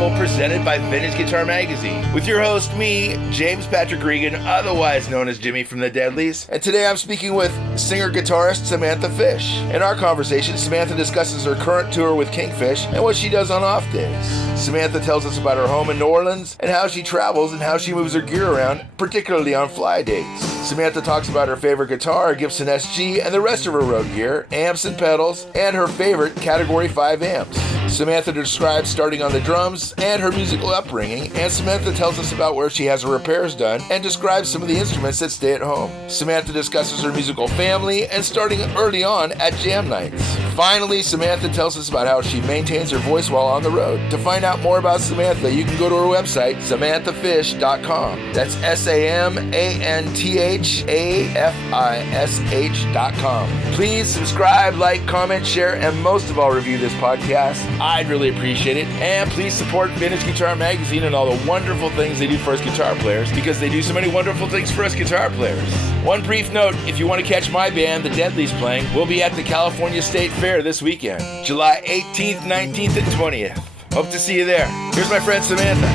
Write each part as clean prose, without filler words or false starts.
travel presented by Vintage Guitar Magazine with your host, me, James Patrick Regan, otherwise known as Jimmy from the Deadlies. And today I'm speaking with singer-guitarist Samantha Fish. In our conversation, Samantha discusses her current tour with Kingfish and what she does on off days. Samantha tells us about her home in New Orleans and how she travels and how she moves her gear around, particularly on fly dates. Samantha talks about her favorite guitar, Gibson SG, and the rest of her road gear, amps and pedals, and her favorite Category 5 amps. Samantha describes starting on the drums and her musical upbringing, and Samantha tells us about where she has her repairs done and describes some of the instruments that stay at home. Samantha discusses her musical family and starting early on at jam nights. Finally, Samantha tells us about how she maintains her voice while on the road. To find out more about Samantha, you can go to her website, SamanthaFish.com. That's SamanthaFish.com. Please subscribe, like, comment, share, and most of all, review this podcast. I'd really appreciate it. And please support Vintage Guitar Magazine and all the wonderful things they do for us guitar players, because they do so many wonderful things for us guitar players. One brief note, if you want to catch my band, the Deadlies, playing, we'll be at the California State Fair this weekend, July 18th, 19th, and 20th. Hope to see you there. Here's my friend Samantha.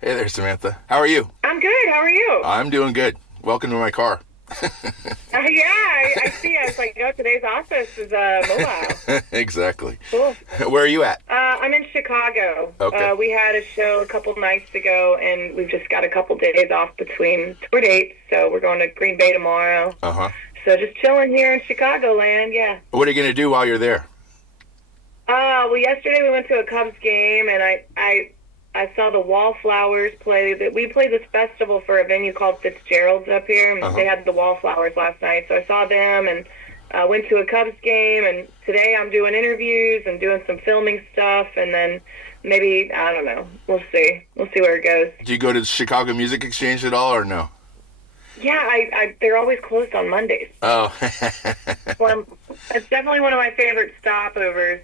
Hey there, Samantha. How are you? I'm good. How are you? I'm doing good. Welcome to my car. I see. I was like, today's office is mobile. Exactly. Cool. Where are you at? I'm in Chicago. Okay. We had a show a couple nights ago, and we've just got a couple days off between tour dates, so we're going to Green Bay tomorrow. Uh-huh. So just chilling here in Chicagoland, yeah. What are you going to do while you're there? Well, yesterday we went to a Cubs game, and I saw the Wallflowers play. We played this festival for a venue called Fitzgerald's up here, and they had the Wallflowers last night. So I saw them and went to a Cubs game, and today I'm doing interviews and doing some filming stuff, and then maybe, I don't know, we'll see. We'll see where it goes. Do you go to the Chicago Music Exchange at all, or no? Yeah, they're always closed on Mondays. Oh. Well, it's definitely one of my favorite stopovers,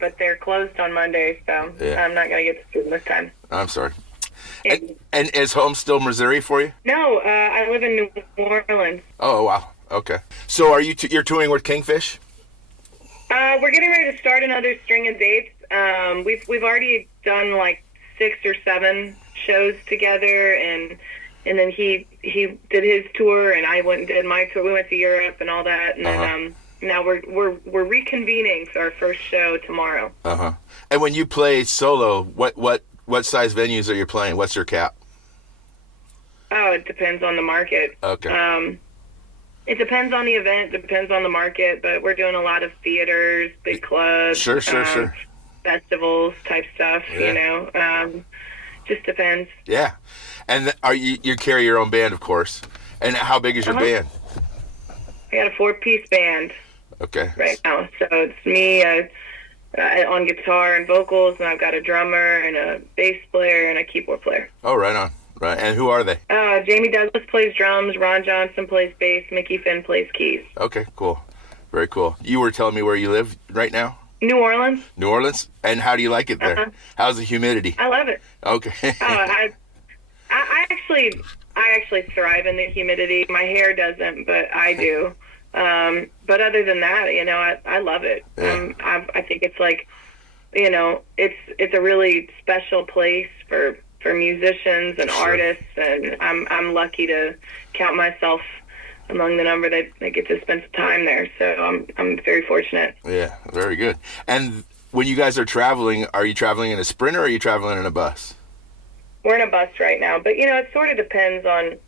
but they're closed on Mondays, so yeah. I'm not going to get to see them this time. I'm sorry. And is home still Missouri for you? No, I live in New Orleans. Oh, wow. Okay. So are you're touring with Kingfish? We're getting ready to start another string of dates. We've already done like 6 or 7 shows together, and then he did his tour, and I went and did my tour. We went to Europe and all that, and then now we're reconvening for our first show tomorrow. And when you play solo, what size venues are you playing? What's your cap? Oh, it depends on the market. Okay. It depends on the event, depends on the market, but we're doing a lot of theaters, big clubs, sure. festivals type stuff. Yeah. Just depends. Yeah. And you carry your own band, of course. And how big is your band? I got a 4-piece band. Okay. Right now. So it's me on guitar and vocals, and I've got a drummer and a bass player and a keyboard player. Oh, right on. Right. And who are they? Jamie Douglas plays drums, Ron Johnson plays bass, Mickey Finn plays keys. Okay, cool. Very cool. You were telling me where you live right now? New Orleans. New Orleans? And how do you like it there? How's the humidity? I love it. Okay. I actually thrive in the humidity. My hair doesn't, but I do. But other than that, I love it. Yeah. I think it's like, it's a really special place for musicians and artists, and I'm lucky to count myself among the number that get to spend some time there. So I'm very fortunate. Yeah, very good. And when you guys are traveling, are you traveling in a Sprinter or are you traveling in a bus? We're in a bus right now, but it sort of depends on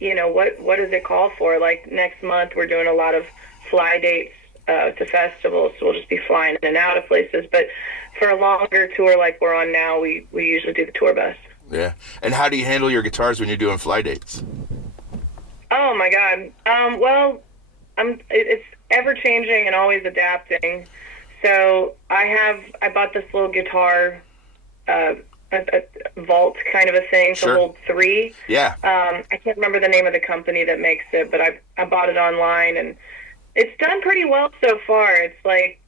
what does it call for. Like next month we're doing a lot of fly dates to festivals, so we'll just be flying in and out of places. But for a longer tour like we're on now, we usually do the tour bus. Yeah. And how do you handle your guitars when you're doing fly dates? Oh my God. It's ever changing and always adapting. So I bought this little guitar, a vault kind of a thing to hold 3. Yeah. I can't remember the name of the company that makes it, but I bought it online, and it's done pretty well so far. It's like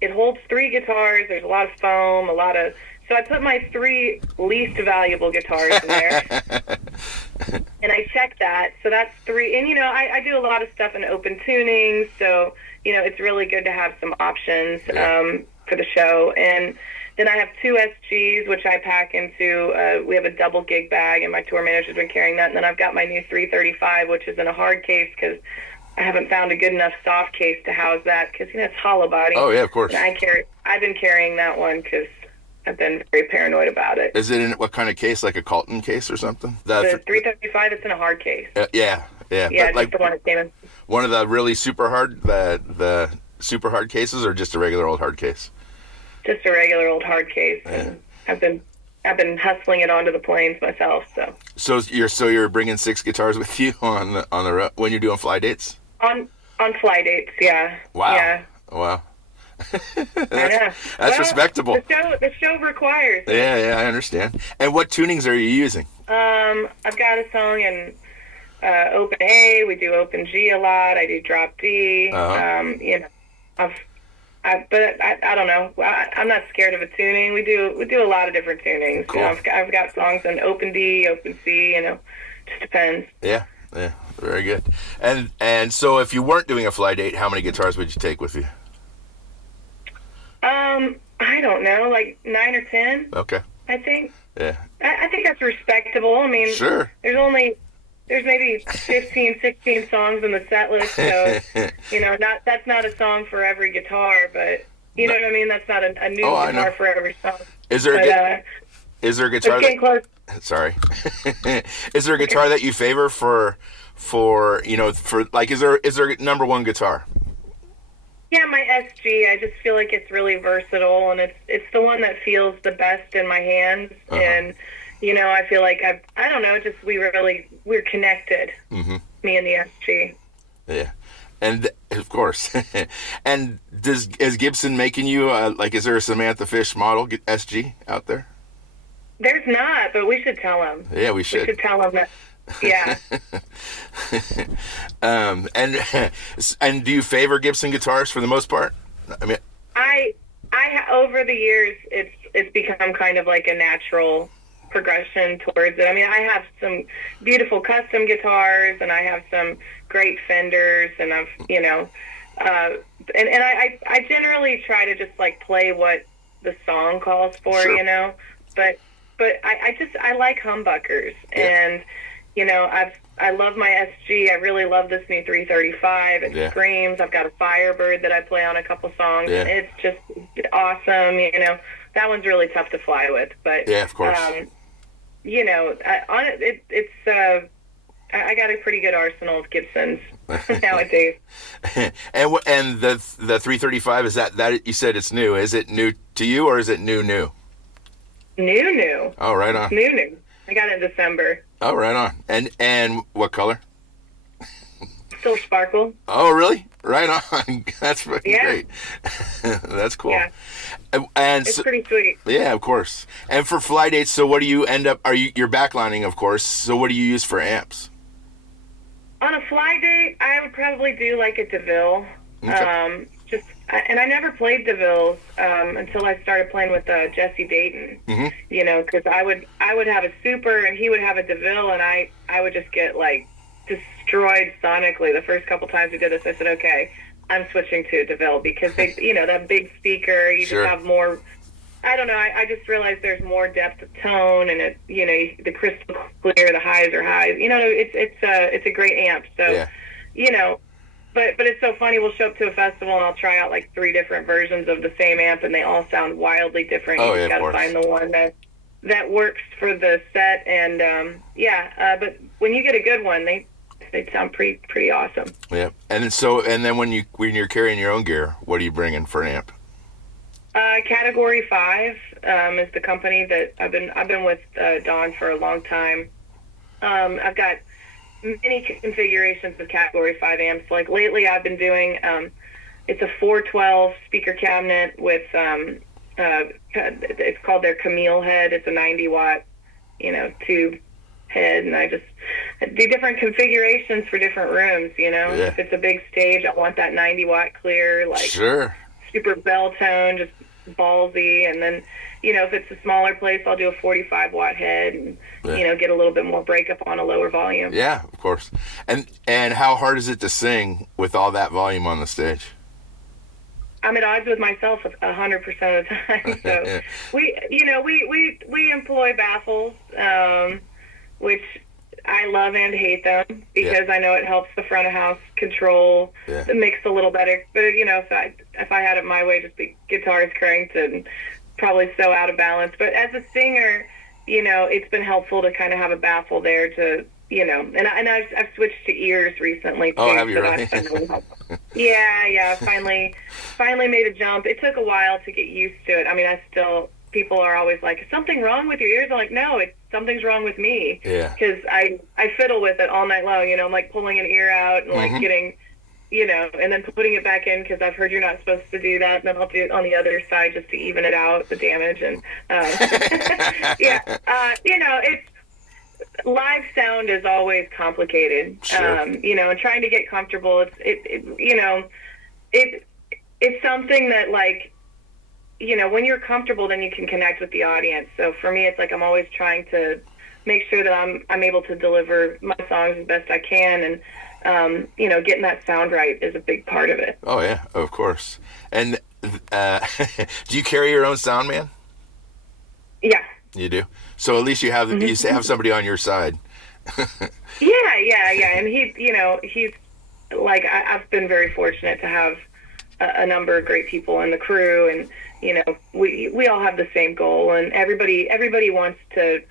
it holds 3 guitars. There's a lot of foam, so I put my 3 least valuable guitars in there, and I checked that. So that's 3. And, I do a lot of stuff in open tuning, so, it's really good to have some options for the show. And Then I have 2 SGs, which I pack into, we have a double gig bag, and my tour manager's been carrying that. And then I've got my new 335, which is in a hard case because I haven't found a good enough soft case to house that because, it's hollow body. Oh, yeah, of course. And I've been carrying that one because I've been very paranoid about it. Is it in what kind of case, like a Colton case or something? The 335, it's in a hard case. Yeah. Yeah, but just like the one that came in. one of the really super hard, the super hard cases, or just a regular old hard case? Just a regular old hard case. Yeah. And I've been hustling it onto the planes myself. So you're bringing 6 guitars with you on the road when you're doing fly dates? On fly dates, yeah. Wow. Yeah. Wow. I know. That's respectable. The show requires it. Yeah, I understand. And what tunings are you using? I've got a song in open A. We do open G a lot. I do drop D. Uh-huh. But I don't know. I'm not scared of a tuning. We do a lot of different tunings. Cool. I've got songs in open D, open C. Just depends. Yeah, very good. And so if you weren't doing a fly date, how many guitars would you take with you? I don't know, like 9 or 10. Okay. I think. Yeah. I think that's respectable. I mean, sure. There's maybe 15, 16 songs in the set list, so that's not a song for every guitar, but you know what I mean. That's not a new guitar for every song. Is there a guitar? Getting close. Sorry. Is there a guitar that you favor for is there a number one guitar? Yeah, my SG. I just feel like it's really versatile, and it's the one that feels the best in my hands. Uh-huh. And I feel like I don't know, just we're connected. Mm-hmm. Me and the SG. Yeah, and of course. And is Gibson making you is there a Samantha Fish model SG out there? There's not, but we should tell him. Yeah, we should. We should tell him that. Yeah. And do you favor Gibson guitars for the most part? I mean, I over the years it's become kind of like a natural progression towards it. I mean, I have some beautiful custom guitars, and I have some great Fenders, and I've and I generally try to just like play what the song calls for, sure. But I like humbuckers, yeah. And I love my SG. I really love this new 335. It screams. I've got a Firebird that I play on a couple songs, and it's just awesome. That one's really tough to fly with, but yeah, of course. I got a pretty good arsenal of Gibsons nowadays. And the 335, is that you said it's new? Is it new to you, or is it new? New. Oh, right on. New. I got it in December. Oh, right on. And what color? Still sparkle. Oh, really? Right on. That's fucking great. That's cool. Yeah. And it's pretty sweet. Yeah, of course. And for fly dates, so what do you end up? You're backlining, of course. So what do you use for amps? On a fly date, I would probably do like a DeVille. Okay. And I never played DeVille's until I started playing with Jesse Dayton. Mm-hmm. Because I would have a Super and he would have a DeVille, and I would just get like destroyed sonically. The first couple times we did this, I said, okay, I'm switching to a DeVille because they, that big speaker, you sure. just have more. I don't know. I just realized there's more depth of tone, and it, the crystal clear, the highs are highs. It's a great amp. So, But it's so funny. We'll show up to a festival and I'll try out like 3 different versions of the same amp, and they all sound wildly different. Oh, you just got to find the one that works for the set. And but when you get a good one, they sound pretty awesome. Yeah. And then when you're carrying your own gear, what are you bringing for an amp? Category 5 is the company that I've been with Don for a long time. I've got many configurations of Category 5 amps. Like lately I've been doing, it's a 412 speaker cabinet with, it's called their Camille head. It's a 90 watt, tube head. And I just do different configurations for different rooms, Yeah. If it's a big stage, I want that 90 watt clear, like sure. super bell tone, just ballsy. And then, if it's a smaller place, I'll do a 45 watt head and, get a little bit more breakup on a lower volume. Yeah, of course. And how hard is it to sing with all that volume on the stage? I'm at odds with myself 100% of the time. So we employ baffles, which I love and hate them because I know it helps the front of house control the mix a little better. But if I had it my way, just the guitars cranked and probably so out of balance. But as a singer, it's been helpful to kind of have a baffle there to, and I've switched to ears recently too. Oh, have you really? Finally made a jump. It took a while to get used to it. I mean, people are always like, is something wrong with your ears? I'm like, no, something's wrong with me. Yeah. Because I fiddle with it all night long, I'm like pulling an ear out and like getting, and then putting it back in because I've heard you're not supposed to do that. And then I'll do it on the other side just to even it out, the damage. And, it's, live sound is always complicated. Sure. And trying to get comfortable, it's something that like, when you're comfortable, then you can connect with the audience. So for me, it's like I'm always trying to make sure that I'm able to deliver my songs as best I can, and getting that sound right is a big part of it. Oh yeah, of course. And do you carry your own sound man? Yeah. You do. So at least you have somebody on your side. Yeah. And he's like I've been very fortunate to have a number of great people in the crew, and we all have the same goal, and everybody wants to,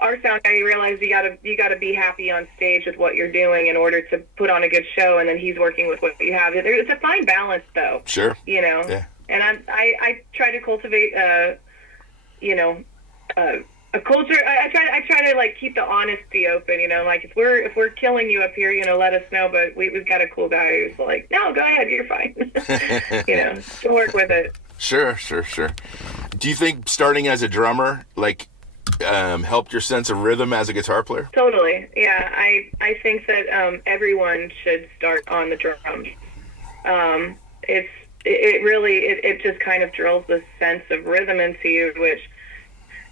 our sound guy, you realize you gotta be happy on stage with what you're doing in order to put on a good show, and then he's working with what you have. It's a fine balance, though. Sure. Yeah. And I try to cultivate a culture. I try to like keep the honesty open, like if we're killing you up here, let us know, but we've got a cool guy who's like, no, go ahead, you're fine. To work with it. Sure. Do you think starting as a drummer helped your sense of rhythm as a guitar player? Totally. Yeah. I think that everyone should start on the drums. It just kind of drills this sense of rhythm into you, which,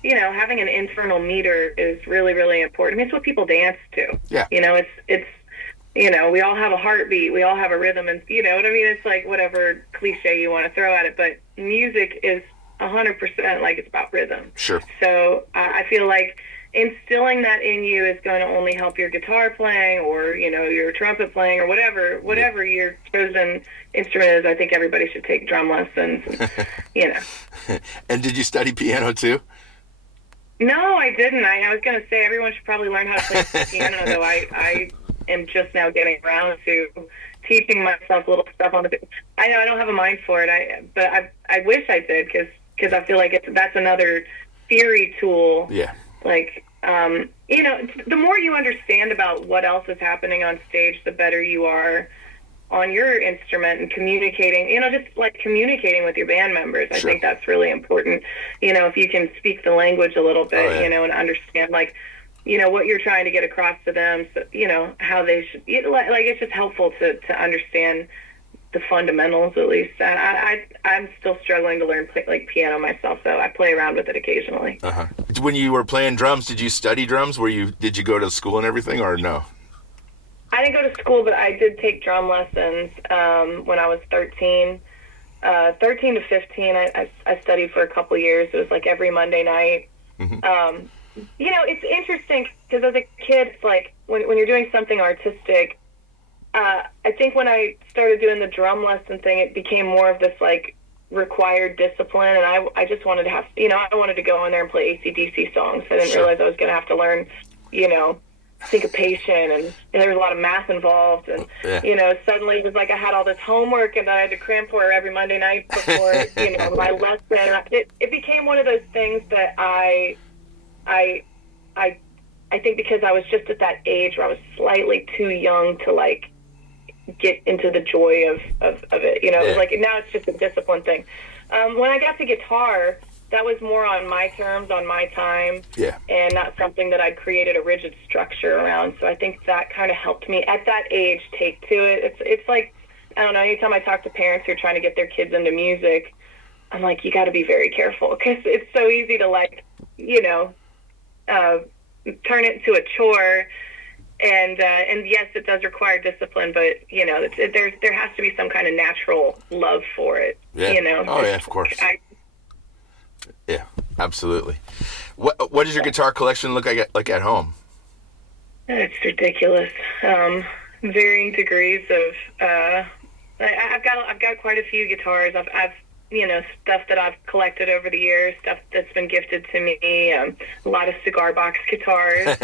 having an internal meter is really, really important. I mean, it's what people dance to. Yeah. It's we all have a heartbeat, we all have a rhythm, and you know what I mean? It's like whatever cliche you want to throw at it, but music is 100% like it's about rhythm. Sure. So I feel like instilling that in you is going to only help your guitar playing or, your trumpet playing or whatever your chosen instrument is. I think everybody should take drum lessons, And did you study piano too? No, I didn't. I was going to say everyone should probably learn how to play piano, though I am just now getting around to teaching myself little stuff on the. I know I don't have a mind for it. But I wish I did because I feel like that's another theory tool. Yeah. Like the more you understand about what else is happening on stage, the better you are on your instrument and communicating, just like communicating with your band members. I think that's really important. If you can speak the language a little bit, and understand what you're trying to get across to them, so, how they should, it's just helpful to understand the fundamentals, at least. I'm still struggling to learn piano myself, though. I play around with it occasionally. Uh-huh. When you were playing drums, did you study drums? Did you go to school and everything, or no? I didn't go to school, but I did take drum lessons when I was 13. 13 to 15, I studied for a couple years. It was like every Monday night. Mm-hmm. It's interesting because as a kid, it's like when you're doing something artistic, I think when I started doing the drum lesson thing, it became more of this like required discipline, and I just wanted to have, I wanted to go in there and play AC/DC songs. I didn't realize I was going to have to learn, syncopation, and there was a lot of math involved, and suddenly it was like I had all this homework and I had to cram for every Monday night before my lesson. It became one of those things that I think because I was just at that age where I was slightly too young to like get into the joy of it. It was like now it's just a discipline thing. When I got to guitar, that was more on my terms, on my time, and not something that I'd created a rigid structure around. So I think that kind of helped me at that age take to it. It's like, I don't know, anytime I talk to parents who are trying to get their kids into music, I'm like, you got to be very careful because it's so easy to like, turn it into a chore And yes, it does require discipline, but there has to be some kind of natural love for it. Yeah. Oh yeah, of course. Yeah, absolutely. What does your guitar collection look like at home? It's ridiculous. Varying degrees of. I've got quite a few guitars. I've stuff that I've collected over the years, stuff that's been gifted to me. A lot of cigar box guitars.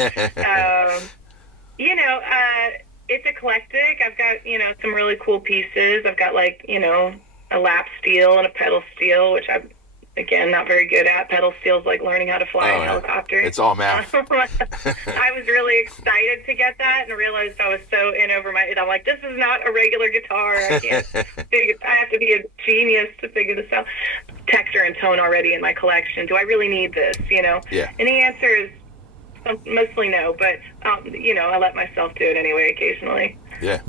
It's eclectic. I've got, some really cool pieces. I've got a lap steel and a pedal steel, which I'm, again, not very good at. Pedal steel's like learning how to fly a helicopter. It's all math. I was really excited to get that and realized I was so in over my head. I'm like, this is not a regular guitar. I have to be a genius to figure this out. Texture and tone already in my collection. Do I really need this, Yeah. And the answer is mostly no, but, I let myself do it anyway occasionally. Yeah,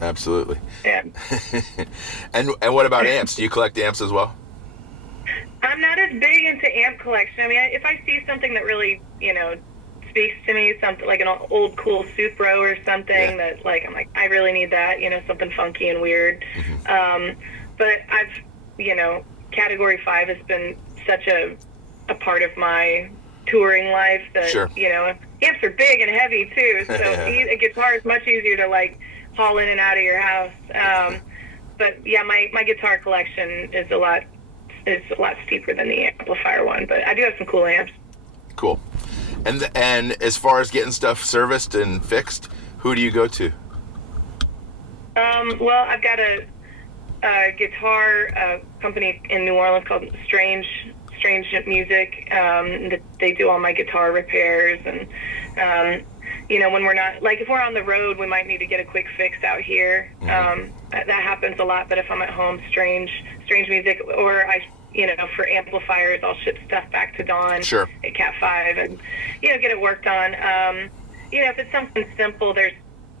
absolutely. Yeah. And what about amps? Do you collect amps as well? I'm not as big into amp collection. I mean, if I see something that really, speaks to me, something like an old cool Supro or something that, I'm like, I really need that, something funky and weird. Mm-hmm. But I've, Category 5 has been such a part of my touring life that, sure. Amps are big and heavy too, so a guitar is much easier to, haul in and out of your house. But, yeah, my guitar collection is a lot steeper than the amplifier one, but I do have some cool amps. Cool. And as far as getting stuff serviced and fixed, who do you go to? Well, I've got a guitar company in New Orleans called Strange Music. That they do all my guitar repairs, and when we're not, if we're on the road, we might need to get a quick fix out here. Mm-hmm. That happens a lot, but if I'm at home, Strange Music, or for amplifiers, I'll ship stuff back to Dawn sure. at Cat 5 and, get it worked on. If it's something simple, there's,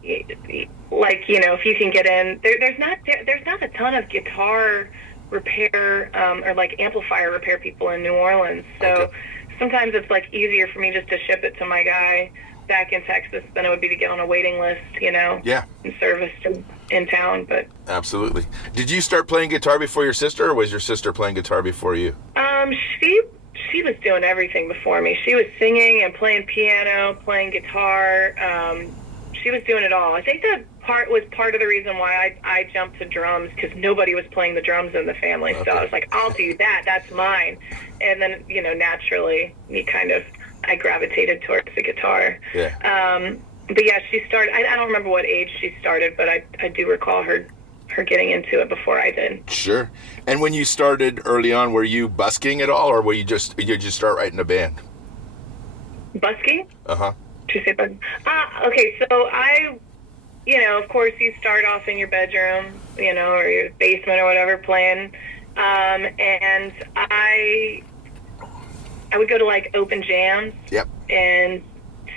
if you can get in, there's not a ton of guitar repair, or amplifier repair people in New Orleans. So sometimes it's easier for me just to ship it to my guy back in Texas than it would be to get on a waiting list, Yeah. and service in town. But absolutely. Did you start playing guitar before your sister, or was your sister playing guitar before you? She was doing everything before me. She was singing and playing piano, playing guitar. She was doing it all. I think that was part of the reason why I jumped to drums, because nobody was playing the drums in the family. Okay. So I was like, I'll do that. That's mine. And then, naturally, I gravitated towards the guitar. Yeah. But yeah, she started, I don't remember what age she started, but I do recall her getting into it before I did. Sure. And when you started early on, were you busking at all, or did you just start writing a band? Busking? Uh-huh. Did you say busking? Okay, so of course you start off in your bedroom, or your basement or whatever playing. And I would go to open jams. Yep. And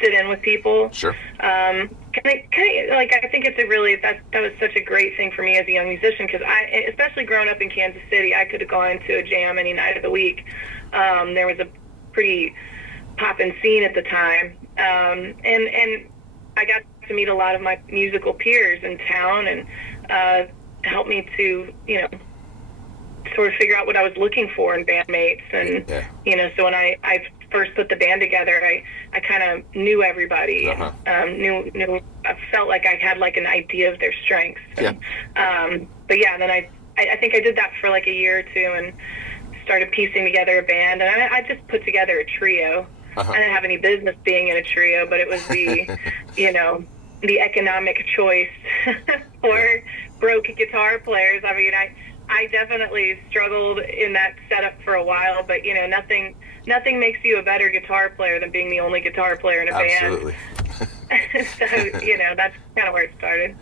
sit in with people. Sure. I think it's that was such a great thing for me as a young musician, because especially growing up in Kansas City, I could have gone to a jam any night of the week. There was a pretty poppin' scene at the time. And I got to meet a lot of my musical peers in town, and helped me to, sort of figure out what I was looking for in bandmates. And, so when I first put the band together, I kind of knew everybody. Uh-huh. I felt like I had an idea of their strengths. And, but yeah, then I think I did that for a year or two and started piecing together a band. And I just put together a trio. Uh-huh. I didn't have any business being in a trio, but it was the, the economic choice for broke guitar players. I mean, I definitely struggled in that setup for a while, but nothing makes you a better guitar player than being the only guitar player in a band. Absolutely. So that's kind of where it started.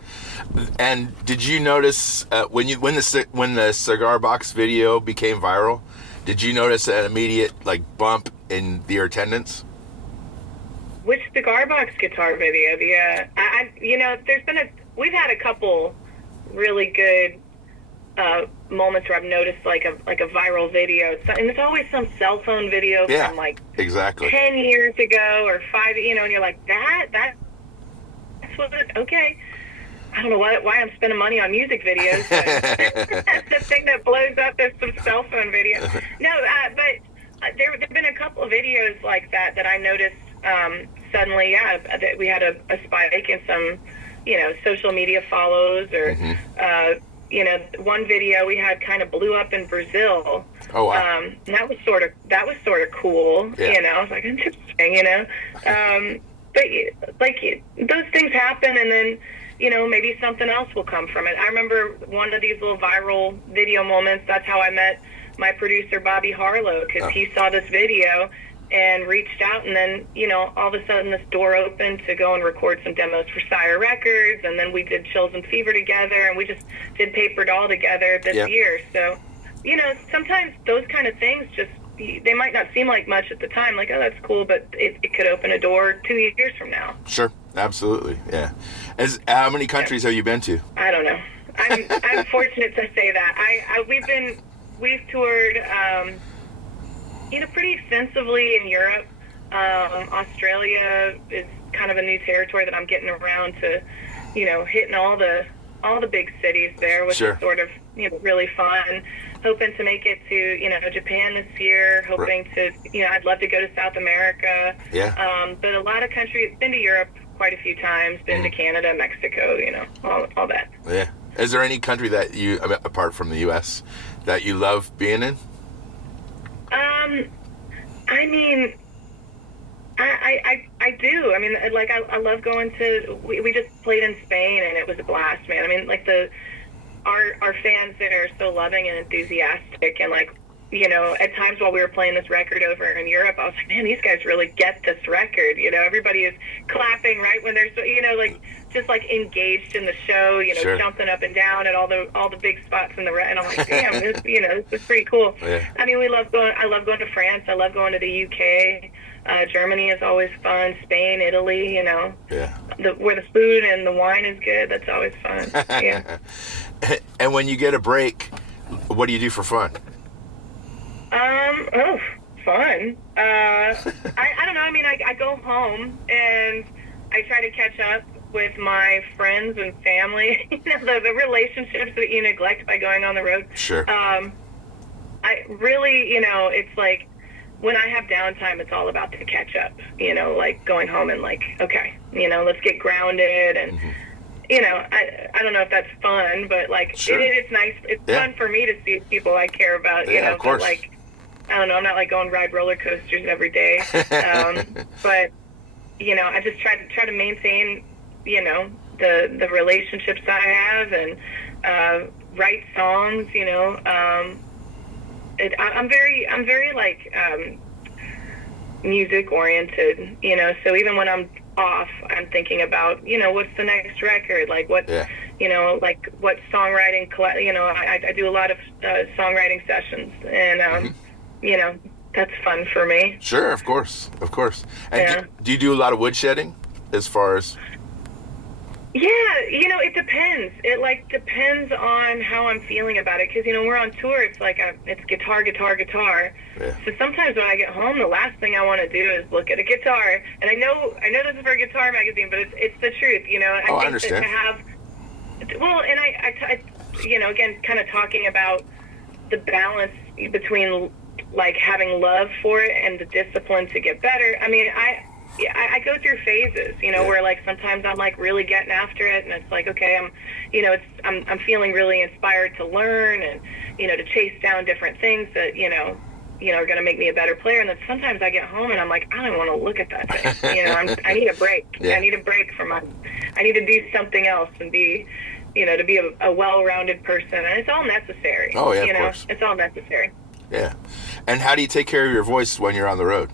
And did you notice when the cigar box video became viral? Did you notice an immediate bump in your attendance? Which cigar box guitar video? We've had a couple really good moments where I've noticed a viral video, and it's always some cell phone video from exactly 10 years ago or 5, and you're like, that okay. I don't know why I'm spending money on music videos, but that's the thing that blows up is some cell phone video. No, but there have been a couple of videos like that I noticed suddenly, that we had a spike in some, social media follows or, one video we had kind of blew up in Brazil. Oh, wow. And that was sort of cool, I was like, interesting, but like those things happen, and then, maybe something else will come from it. I remember one of these little viral video moments. That's how I met my producer, Bobby Harlow, because he saw this video and reached out, and then, all of a sudden this door opened to go and record some demos for Sire Records, and then we did Chills and Fever together, and we just did Paper Doll together this year. So, sometimes those kind of things they might not seem like much at the time, like, oh, that's cool, but it could open a door 2 years from now. Sure, absolutely, yeah. How many countries have you been to? I don't know. I'm fortunate to say that. We've toured, pretty extensively in Europe. Australia is kind of a new territory that I'm getting around to, hitting all the big cities there, which is sort of, really fun. Hoping to make it to, Japan this year, hoping to, I'd love to go to South America. Yeah. But a lot of countries, been to Europe quite a few times, been to Canada, Mexico, all that. Yeah. Is there any country that you, apart from the U.S., that you love being in? I mean, I do. I mean, like, I love going to, we just played in Spain, and it was a blast, man. I mean, like, our fans there are so loving and enthusiastic, and, like, at times while we were playing this record over in Europe, I was like, man, these guys really get this record. Everybody is clapping right when they're so, like, just like engaged in the show, jumping up and down at all the big spots in the and I'm like, damn, this is pretty cool. Yeah. I mean, I love going to France. I love going to the UK. Germany is always fun. Spain, Italy, Yeah. Where the food and the wine is good. That's always fun. Yeah. And when you get a break, what do you do for fun? Fun. I don't know. I mean, I go home and I try to catch up with my friends and family. The relationships that you neglect by going on the road. Sure. I really, it's like when I have downtime, it's all about the catch up. Like going home and like, okay, let's get grounded and. I don't know if that's fun, but like it's nice. It's fun for me to see people I care about. Of course. But like, I don't know. I'm not like going ride roller coasters every day. But I just try to maintain, the relationships I have and write songs. I'm very like music oriented. So even when I'm off, I'm thinking about, what's the next record, like what, like what songwriting, I do a lot of songwriting sessions, and, that's fun for me. Sure, of course. And do you do a lot of woodshedding as far as? Yeah, it depends. It like depends on how I'm feeling about it. Because we're on tour. It's like it's guitar. Yeah. So sometimes when I get home, the last thing I want to do is look at a guitar. And I know this is for a guitar magazine, but it's the truth. I understand. That to have, well, and I again, kind of talking about the balance between like having love for it and the discipline to get better. I mean, I go through phases, where like sometimes I'm like really getting after it, and it's like, okay, I'm feeling really inspired to learn and, to chase down different things that, are going to make me a better player. And then sometimes I get home and I'm like, I don't want to look at that thing. I need a break. Yeah. I need a break I need to do something else and be, to be a well-rounded person. And it's all necessary. Oh, yeah, of course. It's all necessary. Yeah. And how do you take care of your voice when you're on the road?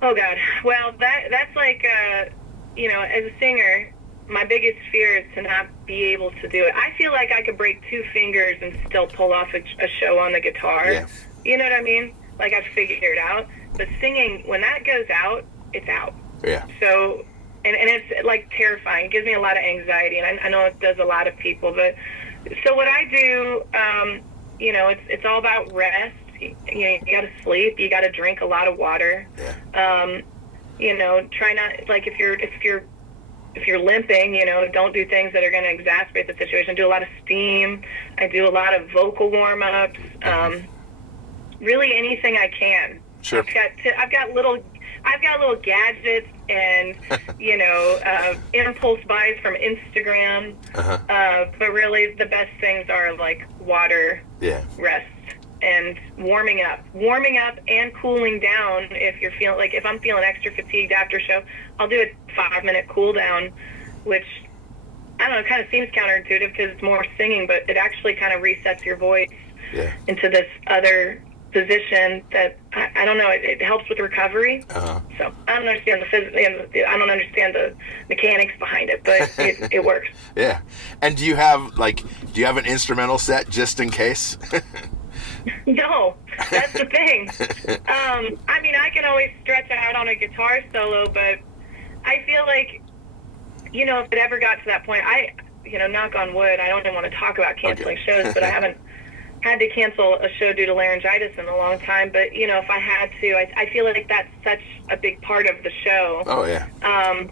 Oh, God. Well, that's like, as a singer, my biggest fear is to not be able to do it. I feel like I could break 2 fingers and still pull off a show on the guitar. Yeah. You know what I mean? Like, I've figured it out. But singing, when that goes out, it's out. Yeah. So, and it's, like, terrifying. It gives me a lot of anxiety, and I know it does a lot of people. But so what I do, it's all about rest. You got to sleep. You got to drink a lot of water. Yeah. Try not, like, if you're if you're limping, don't do things that are going to exacerbate the situation. Do a lot of steam. I do a lot of vocal warm-ups. Really anything I can. Sure. I've got little gadgets and impulse buys from Instagram. But really the best things are like water, rest, and warming up and cooling down. If I'm feeling extra fatigued after show, I'll do a 5-minute cool down, which I don't know, it kind of seems counterintuitive because it's more singing, but it actually kind of resets your voice into this other position that I don't know. It helps with recovery. So I don't understand I don't understand the mechanics behind it, but it works. Yeah. And do you have an instrumental set just in case? No, that's the thing. I mean, I can always stretch out on a guitar solo, but I feel like, if it ever got to that point, knock on wood, I don't even want to talk about canceling shows, but I haven't had to cancel a show due to laryngitis in a long time. But, if I had to, I feel like that's such a big part of the show. Oh, yeah. I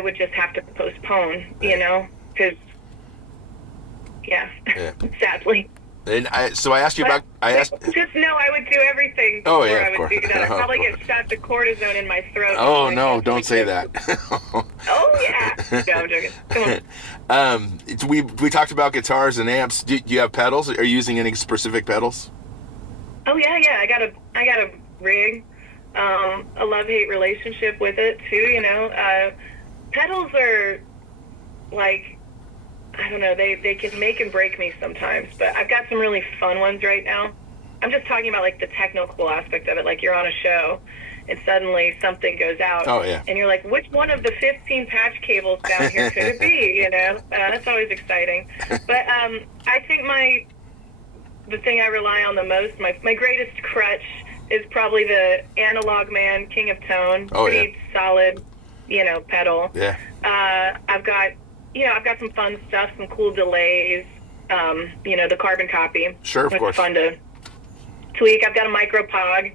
would just have to postpone, because, sadly. And so I asked you about. Just know I would do everything before I would do that. I'd probably get shots of cortisone in my throat. Oh no! Don't say that. Oh yeah. No, I'm joking. Come on. We talked about guitars and amps. Do you have pedals? Are you using any specific pedals? Oh yeah. I got a rig. A love-hate relationship with it too. Pedals are like, I don't know, they can make and break me sometimes, but I've got some really fun ones right now. I'm just talking about like the technical aspect of it, like you're on a show and suddenly something goes out. Oh, yeah. And you're like, which one of the 15 patch cables down here could it be, That's always exciting. But I think the thing I rely on the most, my greatest crutch is probably the Analog Man King of Tone. Pretty solid, pedal. Yeah. I've got some fun stuff, some cool delays, the carbon copy. Sure, of course. It's fun to tweak. I've got a micro pog.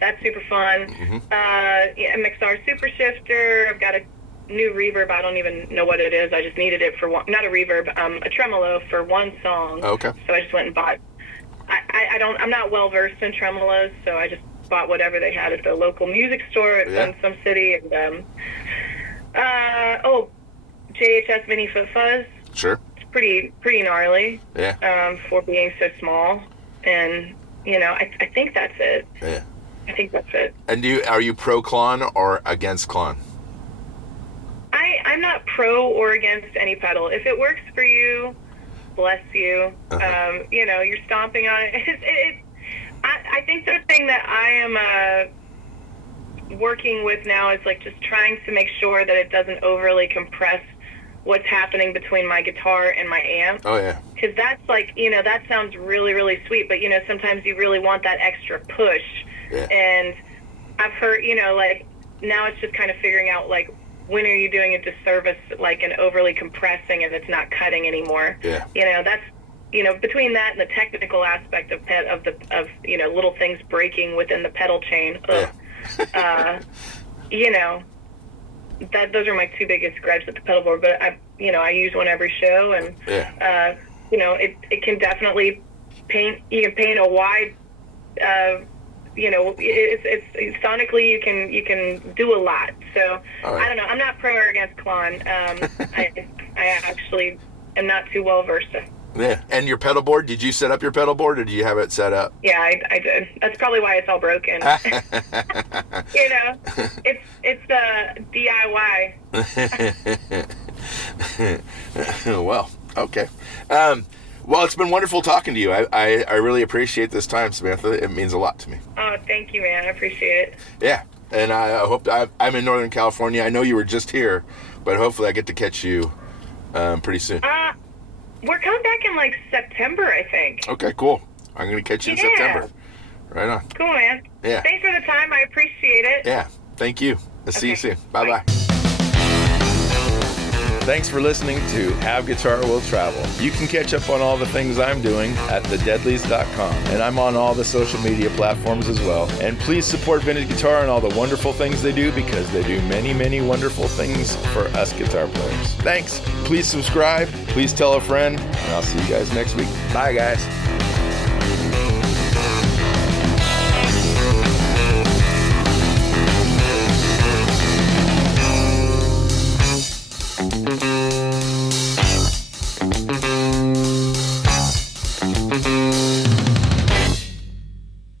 That's super fun. MXR Super Shifter. I've got a new reverb. I don't even know what it is. I just needed it for one, not a reverb, a tremolo for one song. Okay. So I just went and bought. I'm not well versed in tremolos, so I just bought whatever they had at the local music store in some city. And JHS Mini Foot Fuzz. Sure. It's pretty gnarly. Yeah. For being so small, and I think that's it. Yeah. I think that's it. And are you pro Klon or against Klon? I'm not pro or against any pedal. If it works for you, bless you. You're stomping on it. I think the thing that I am working with now is like just trying to make sure that it doesn't overly compress what's happening between my guitar and my amp. Oh yeah. Because that's like, that sounds really, really sweet, but sometimes you really want that extra push. Yeah. And I've heard, like now it's just kind of figuring out like when are you doing a disservice, like an overly compressing and it's not cutting anymore. Yeah. That's between that and the technical aspect of little things breaking within the pedal chain. Yeah. Those are my two biggest gripes with the pedal board, but I use one every show, and it can definitely paint. You can paint a wide. It's sonically you can do a lot. So I don't know. I'm not pro or against Klon. I actually am not too well versed. Yeah. And your pedal board? Did you set up your pedal board, or do you have it set up? Yeah, I did. That's probably why it's all broken. It's DIY. Well, okay. Well, it's been wonderful talking to you. I really appreciate this time, Samantha. It means a lot to me. Oh, thank you, man. I appreciate it. Yeah, and I hope I'm in Northern California. I know you were just here, but hopefully I get to catch you pretty soon. We're coming back in like September, I think. Okay, cool. I'm going to catch you in September. Right on. Cool, man. Yeah. Thanks for the time. I appreciate it. Yeah. Thank you. I'll see you soon. Bye-bye. Thanks for listening to Have Guitar Will Travel. You can catch up on all the things I'm doing at thedeadlies.com, and I'm on all the social media platforms as well. And please support Vintage Guitar and all the wonderful things they do, because they do many, many wonderful things for us guitar players. Thanks. Please subscribe. Please tell a friend, and I'll see you guys next week. Bye, guys.